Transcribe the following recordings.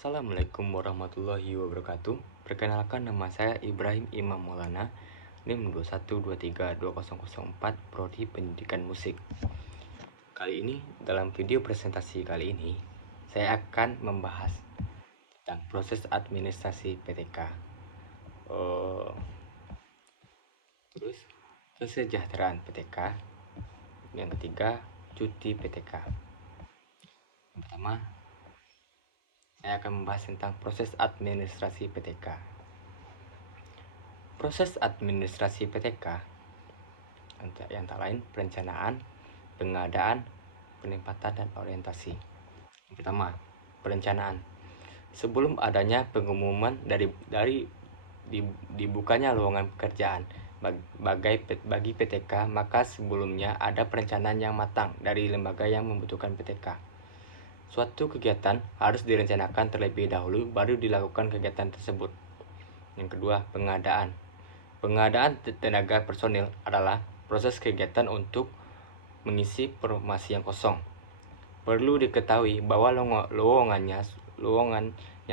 Assalamualaikum warahmatullahi wabarakatuh. Perkenalkan, nama saya Ibrahim Imam Maulana, NIM 212320004, Prodi Pendidikan Musik. Kali ini, dalam video presentasi kali ini, saya akan membahas tentang proses administrasi PTK. Terus, kesejahteraan PTK. Yang ketiga, cuti PTK. Yang pertama, saya akan membahas tentang proses administrasi PTK. Proses administrasi PTK yang tak lain perencanaan, pengadaan, penempatan, dan orientasi. Yang pertama, perencanaan. Sebelum adanya pengumuman dari dibukanya lowongan pekerjaan bagi PTK, maka sebelumnya ada perencanaan yang matang dari lembaga yang membutuhkan PTK. Suatu kegiatan harus direncanakan terlebih dahulu baru dilakukan kegiatan tersebut. Yang kedua, pengadaan. Pengadaan tenaga personil adalah proses kegiatan untuk mengisi formasi yang kosong. Perlu diketahui bahwa lowongannya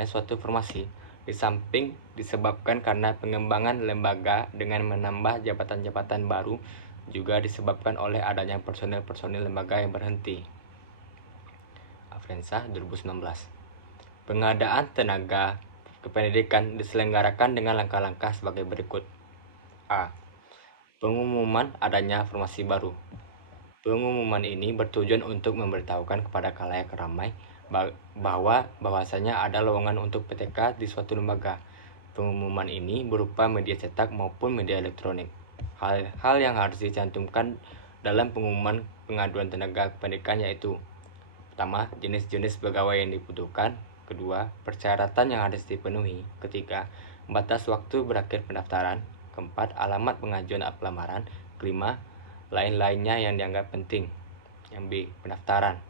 suatu formasi di samping disebabkan karena pengembangan lembaga dengan menambah jabatan-jabatan baru, juga disebabkan oleh adanya personil lembaga yang berhenti. Afrensa 2019. Pengadaan tenaga kependidikan diselenggarakan dengan langkah-langkah sebagai berikut. A. Pengumuman adanya formasi baru. Pengumuman ini bertujuan untuk memberitahukan kepada khalayak ramai bahwasanya ada lowongan untuk PTK di suatu lembaga. Pengumuman ini berupa media cetak maupun media elektronik. Hal yang harus dicantumkan dalam pengumuman pengaduan tenaga kependidikan yaitu: pertama, jenis-jenis pegawai yang dibutuhkan. Kedua, persyaratan yang harus dipenuhi. Ketiga, batas waktu berakhir pendaftaran. Keempat, alamat pengajuan lamaran. Kelima, lain-lainnya yang dianggap penting. Yang B, pendaftaran.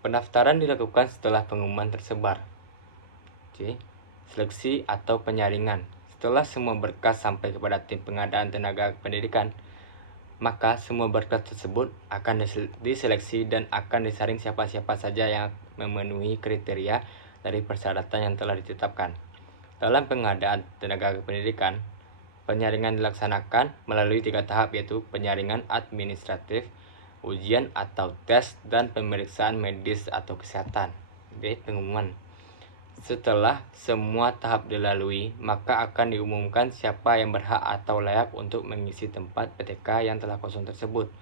Pendaftaran dilakukan setelah pengumuman tersebar. C, seleksi atau penyaringan. Setelah semua berkas sampai kepada tim pengadaan tenaga pendidikan, maka semua berkas tersebut akan diseleksi dan akan disaring siapa-siapa saja yang memenuhi kriteria dari persyaratan yang telah ditetapkan. Dalam pengadaan tenaga pendidikan, penyaringan dilaksanakan melalui 3 tahap, yaitu penyaringan administratif, ujian atau tes, dan pemeriksaan medis atau kesehatan. B. Pengumuman. Setelah semua tahap dilalui, maka akan diumumkan siapa yang berhak atau layak untuk mengisi tempat PTK yang telah kosong tersebut.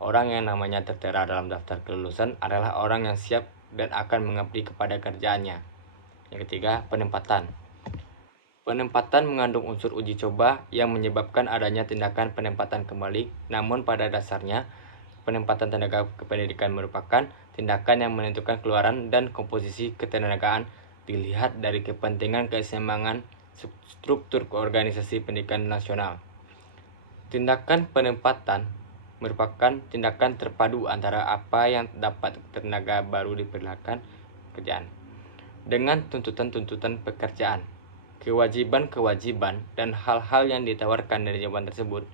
Orang yang namanya tertera dalam daftar kelulusan adalah orang yang siap dan akan mengabdi kepada kerjaannya. Yang ketiga, penempatan. Penempatan mengandung unsur uji coba yang menyebabkan adanya tindakan penempatan kembali. Namun pada dasarnya, penempatan tenaga kependidikan merupakan tindakan yang menentukan keluaran dan komposisi ketenagaan dilihat dari kepentingan keseimbangan struktur organisasi pendidikan nasional. Tindakan penempatan merupakan tindakan terpadu antara apa yang dapat tenaga baru diperlakukan pekerjaan dengan tuntutan-tuntutan pekerjaan, kewajiban-kewajiban, dan hal-hal yang ditawarkan dari jawaban tersebut.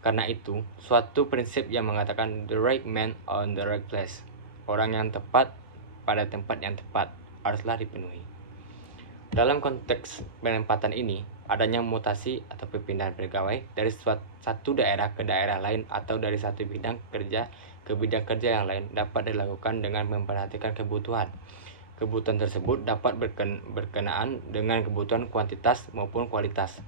Karena itu, suatu prinsip yang mengatakan the right man on the right place, orang yang tepat pada tempat yang tepat, haruslah dipenuhi. Dalam konteks penempatan ini, adanya mutasi atau perpindahan pegawai dari satu daerah ke daerah lain atau dari satu bidang kerja ke bidang kerja yang lain dapat dilakukan dengan memperhatikan kebutuhan. Kebutuhan tersebut dapat berkenaan dengan kebutuhan kuantitas maupun kualitas.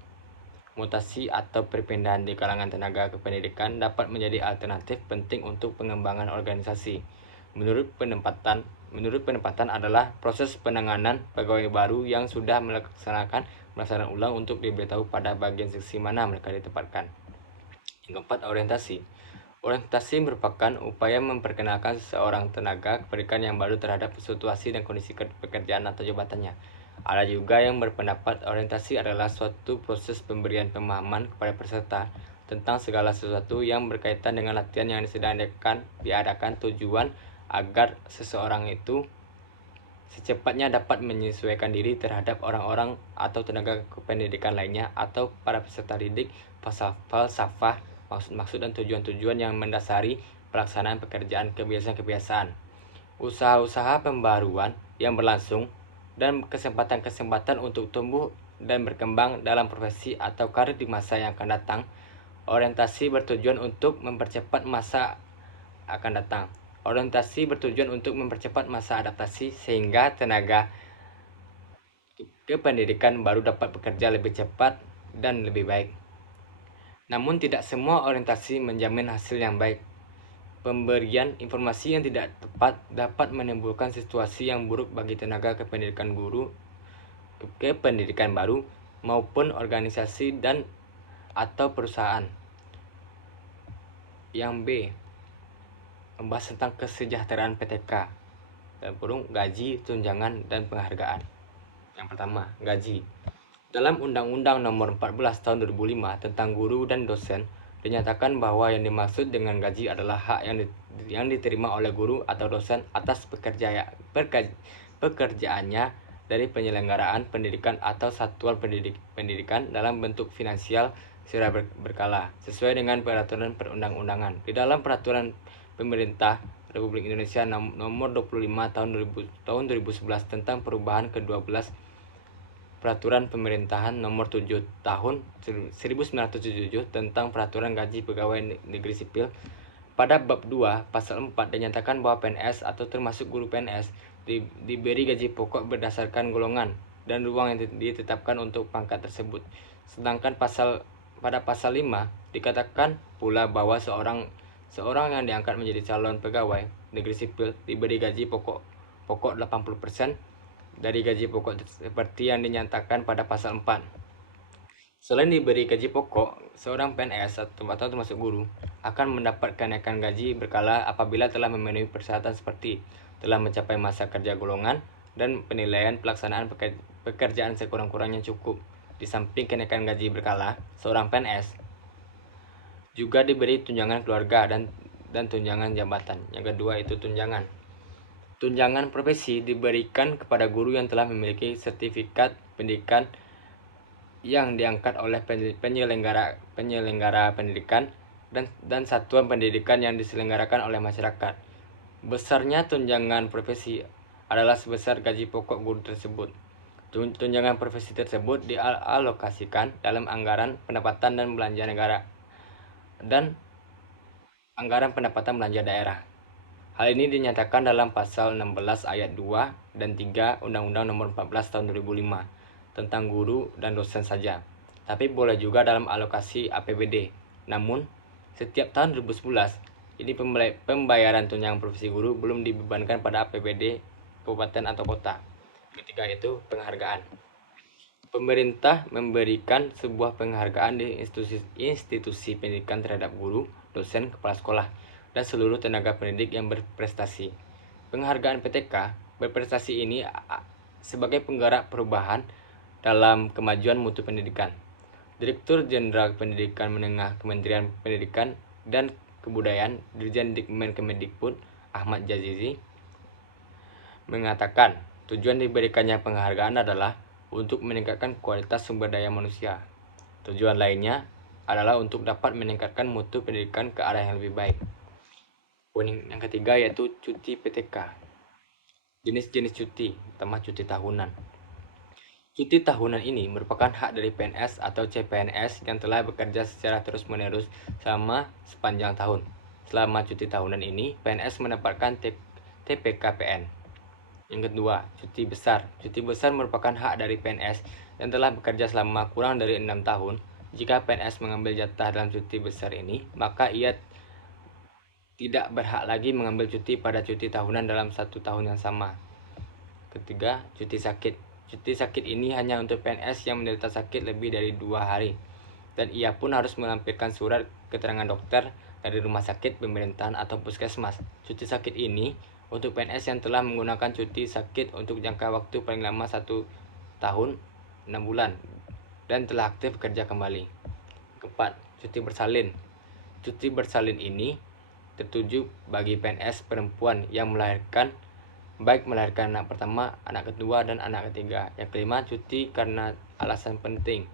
Mutasi atau perpindahan di kalangan tenaga kependidikan dapat menjadi alternatif penting untuk pengembangan organisasi. Menurut penempatan adalah proses penanganan pegawai baru yang sudah melaksanakan pelaksanaan ulang untuk diberitahu pada bagian seksi mana mereka ditempatkan. Yang keempat, orientasi. Orientasi merupakan upaya memperkenalkan seorang tenaga kependidikan yang baru terhadap situasi dan kondisi pekerjaan atau jabatannya. Ada juga yang berpendapat orientasi adalah suatu proses pemberian pemahaman kepada peserta tentang segala sesuatu yang berkaitan dengan latihan yang diadakan tujuan agar seseorang itu secepatnya dapat menyesuaikan diri terhadap orang-orang atau tenaga kependidikan lainnya atau para peserta didik, falsafah, maksud dan tujuan-tujuan yang mendasari pelaksanaan pekerjaan, kebiasaan-kebiasaan. Usaha-usaha pembaruan yang berlangsung dan kesempatan-kesempatan untuk tumbuh dan berkembang dalam profesi atau karir di masa yang akan datang. Orientasi bertujuan untuk mempercepat masa akan datang. Orientasi bertujuan untuk mempercepat masa adaptasi sehingga tenaga kependidikan baru dapat bekerja lebih cepat dan lebih baik. Namun tidak semua orientasi menjamin hasil yang baik. Pemberian informasi yang tidak tepat dapat menimbulkan situasi yang buruk bagi tenaga kependidikan baru maupun organisasi dan atau perusahaan. Yang B, membahas tentang kesejahteraan PTK, gaji, tunjangan, dan penghargaan. Yang pertama, gaji. Dalam Undang-Undang Nomor 14 Tahun 2005 tentang guru dan dosen, dinyatakan bahwa yang dimaksud dengan gaji adalah hak yang diterima oleh guru atau dosen atas pekerjaannya dari penyelenggaraan pendidikan atau satuan pendidikan dalam bentuk finansial secara berkala, sesuai dengan peraturan perundang-undangan. Di dalam peraturan pemerintah Republik Indonesia nomor 25 tahun 2011 tentang perubahan ke-12 Peraturan Pemerintahan Nomor 7 Tahun 1977 tentang Peraturan Gaji Pegawai Negeri Sipil, pada bab 2 pasal 4 dinyatakan bahwa PNS atau termasuk guru PNS diberi gaji pokok berdasarkan golongan dan ruang yang ditetapkan untuk pangkat tersebut. Sedangkan pada pasal 5 dikatakan pula bahwa seorang yang diangkat menjadi calon pegawai negeri sipil diberi gaji pokok 80% dari gaji pokok seperti yang dinyatakan pada pasal 4. Selain diberi gaji pokok, seorang PNS atau termasuk guru akan mendapat kenaikan gaji berkala apabila telah memenuhi persyaratan seperti telah mencapai masa kerja golongan dan penilaian pelaksanaan pekerjaan sekurang-kurangnya cukup. Di samping kenaikan gaji berkala, seorang PNS juga diberi tunjangan keluarga dan tunjangan jabatan. Yang kedua itu tunjangan. Tunjangan profesi diberikan kepada guru yang telah memiliki sertifikat pendidikan yang diangkat oleh penyelenggara pendidikan dan satuan pendidikan yang diselenggarakan oleh masyarakat. Besarnya tunjangan profesi adalah sebesar gaji pokok guru tersebut. Tunjangan profesi tersebut dialokasikan dalam anggaran pendapatan dan belanja negara dan anggaran pendapatan belanja daerah. Hal ini dinyatakan dalam pasal 16 ayat 2 dan 3 Undang-Undang Nomor 14 Tahun 2005 tentang guru dan dosen saja. Tapi boleh juga dalam alokasi APBD. Namun, setiap tahun 2011, ini pembayaran tunjangan profesi guru belum dibebankan pada APBD kabupaten atau kota. Ketiga itu penghargaan. Pemerintah memberikan sebuah penghargaan di institusi pendidikan terhadap guru, dosen, kepala sekolah, dan seluruh tenaga pendidik yang berprestasi. Penghargaan PTK berprestasi ini sebagai penggerak perubahan dalam kemajuan mutu pendidikan. Direktur Jenderal Pendidikan Menengah Kementerian Pendidikan dan Kebudayaan Dirjen Kemendikbud Ahmad Jazizi mengatakan tujuan diberikannya penghargaan adalah untuk meningkatkan kualitas sumber daya manusia. Tujuan lainnya adalah untuk dapat meningkatkan mutu pendidikan ke arah yang lebih baik. Poin yang ketiga yaitu cuti PTK. Jenis-jenis cuti, terutama cuti tahunan. Cuti tahunan ini merupakan hak dari PNS atau CPNS yang telah bekerja secara terus-menerus selama sepanjang tahun. Selama cuti tahunan ini, PNS mendapatkan TPKPN. Yang kedua, cuti besar. Cuti besar merupakan hak dari PNS yang telah bekerja selama kurang dari 6 tahun. Jika PNS mengambil jatah dalam cuti besar ini, maka ia tidak berhak lagi mengambil cuti pada cuti tahunan dalam 1 tahun yang sama. Ketiga, cuti sakit. Cuti sakit ini hanya untuk PNS yang menderita sakit lebih dari 2 hari. Dan ia pun harus melampirkan surat keterangan dokter dari rumah sakit pemerintahan atau puskesmas. Cuti sakit ini untuk PNS yang telah menggunakan cuti sakit untuk jangka waktu paling lama 1 tahun 6 bulan dan telah aktif bekerja kembali. Keempat, cuti bersalin. Cuti bersalin ini tertuju bagi PNS perempuan yang melahirkan anak pertama, anak kedua, dan anak ketiga. Yang kelima, cuti karena alasan penting.